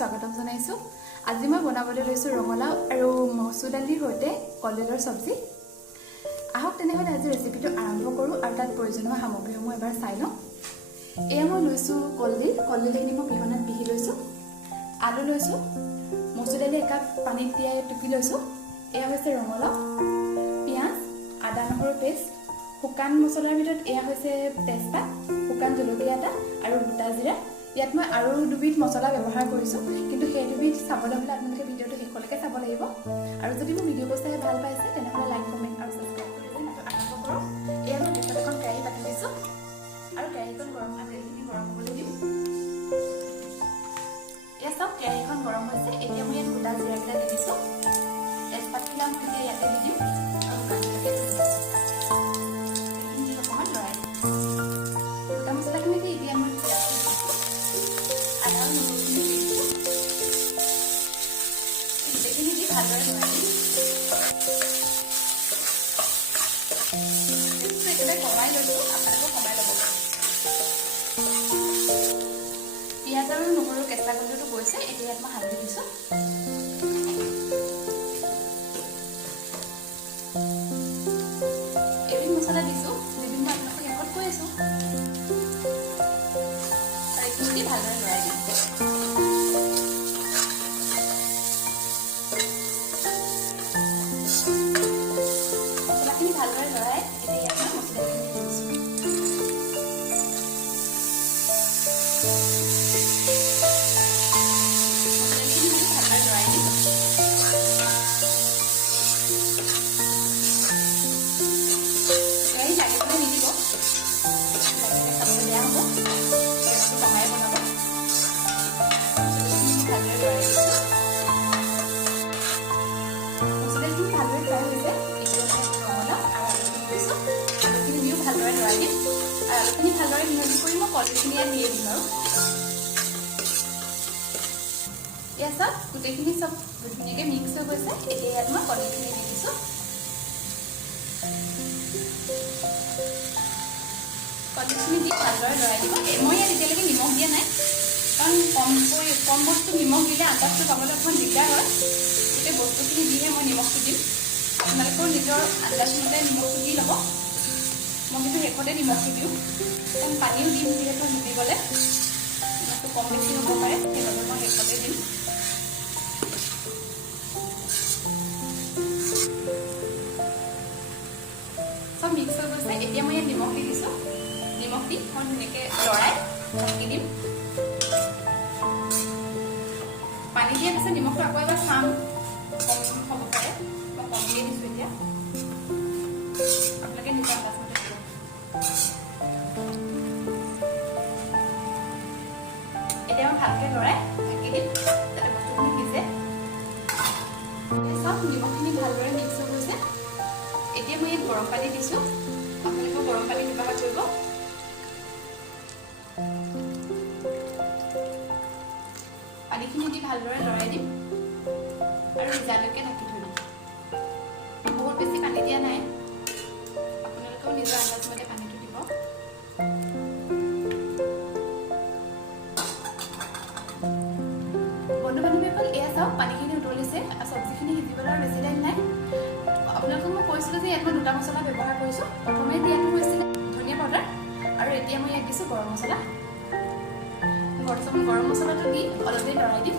স্বাগতম জনাইছো। আজি মই বনাবলৈ লৈছো ৰঙালাও আৰু মচুৰ দালিৰ সৈতে কলডিলৰ চব্জি। আহক তেনেহলে আজি ৰেচিপিটো আৰম্ভ কৰো আৰু তাত প্ৰয়োজনীয় সামগ্ৰীসমূহ এবাৰ চাই লওঁ। এয়া মই লৈছো কলডিলখিনি মই পিহনাত পিহি লৈছো। আলু লৈছো, মচুৰ দালি একাপ পানীত তিয়াই টুকি লৈছো। এয়া হৈছে ৰঙালাও, পিঁয়াজ, আদা নহৰু পেষ্ট, শুকান মছলাৰ ভিতৰত এয়া হৈছে তেজপাত, শুকান জলকীয়া এটা আৰু গোটা জিৰা। ইয়াত মই আৰু দুবিধ মছলা ব্যৱহাৰ কৰিছো, কিন্তু সেই দুবিধ চাবলৈ হলে আপোনালোকে ভিডিঅটো শেষলৈকে চাব লাগিব। আৰু যদি মোৰ ভিডিঅ' চাই ভাল পাইছে তেনেহলে লাইক, কমেণ্ট আৰু সাবস্ক্ৰাইব কৰি দিলে আৰম্ভ কৰোঁ। এয়া মই গেছত এখন কেৰাহী পাতি দিছো আৰু কেৰাহীখন গৰম হ'বলৈ দিম। এয়া চাওক কেৰাহীখন গৰম হৈছে। এতিয়া মই ইয়াত গোটা জিৰাকেইটা দি দিছো, তেজপাতকেইটা মই এতিয়া ইয়াতে দি দিম আৰু শুকান জলকীয়া দি দিম। এইখিনি অকণমান লৰাই দিম। গোটা মছলাখিনি দি এতিয়া মই আদা আৰু নহৰুখিনি দি দিছোঁ। গোটেইখিনি দি ভালদৰে লৰাই দিম। একেবাৰে কমাই লৈছোঁ, আপোনালোকেও কমাই ল'ব পাৰে। পিঁয়াজ আৰু নহৰু কেঁচা গোন্ধটো গৈছে। এতিয়া ইয়াত মই হালধি দিছোঁ। এবিধ মছলা দিছোঁ, যিবিধ মই আপোনালোকক শেষত কৈ আছোঁ। আৰু এইখিনি দি ভালদৰে লৰাই দিম। মছলাখিনি ভালদৰে লৰাই এতিয়া ইয়াত মই মছলা দি দিছোঁ। আলুখিনি ভালদৰে মিহলি কৰি মই কলডিলখিনি দিয়ে দিম আৰু এয়া চাওক গোটেইখিনি চব ধুনীয়াকৈ মিক্স হৈ গৈছে। এতিয়া ইয়াত মই কলডিলখিনি দি দিছোঁ। কলডিলখিনি দি ভালদৰে লৰাই দিব। মই ইয়াত এতিয়ালৈকে নিমখ দিয়া নাই, কাৰণ কম বস্তু নিমখ দিলে আন্দাজটো পাবলৈ অকণমান দিগদাৰ হয়। গোটেই বস্তুখিনি দিহে মই নিমখটো দিম। আপোনালোকেও নিজৰ আন্দাজমতে নিমখটো দি ল'ব। মই কিন্তু শেষতে নিমখটো দিওঁ, কাৰণ পানীও দিম যিহেতু সিজি গ'লে নিমখটো কম বেছি হ'ব পাৰে, সেইবাবে মই শেষতে দিম। চব মিক্স হৈ গৈছে। এতিয়া মই ইয়াত নিমখ দি দিছোঁ। নিমখ দি মই ধুনীয়াকৈ লৰাই ঢাকি দিম। পানী দিয়াৰ পিছত নিমখটো আকৌ এবাৰ চাম, কম হ'ব পাৰে। মই কম দিয়ে দিছোঁ। এতিয়া আপোনালোকে নিজৰ আন্দাজমতে দিব। এতিয়া মই ভালকৈ লৰাই ঢাকি দিম যাতে বস্তুখিনি সিজে। চাওক নিমখখিনি ভালদৰে মিক্স হৈ গৈছে। এতিয়া মই ইয়াত গৰম পানী দিছোঁ। আপোনালোকেও গৰম পানী ব্যৱহাৰ কৰিব। পানীখিনি দি ভালদৰে লৰাই দিম আৰু সিজালৈকে ঢাকি থৈ দিম। বহুত বেছি পানী দিয়া নাই, আপোনালোকেও নিজৰ আন্দাজমতে পানীটো দিব। বন্ধু বান্ধৱীসকল, এয়া চাওক পানীখিনি উতলিছে, চব্জিখিনি সিজিবলৈ আৰু বেছি টাইম নাই। আপোনালোকক মই কৈছিলোঁ যে ইয়াত মই দুটা মছলা ব্যৱহাৰ কৰিছোঁ। প্ৰথমে দিয়াটো হৈছিলে ধনিয়া পাউডাৰ আৰু এতিয়া মই ইয়াত দিছোঁ গৰম মছলা। গৰম মছলাটো দি অলপ দেৰি লৰাই দিম।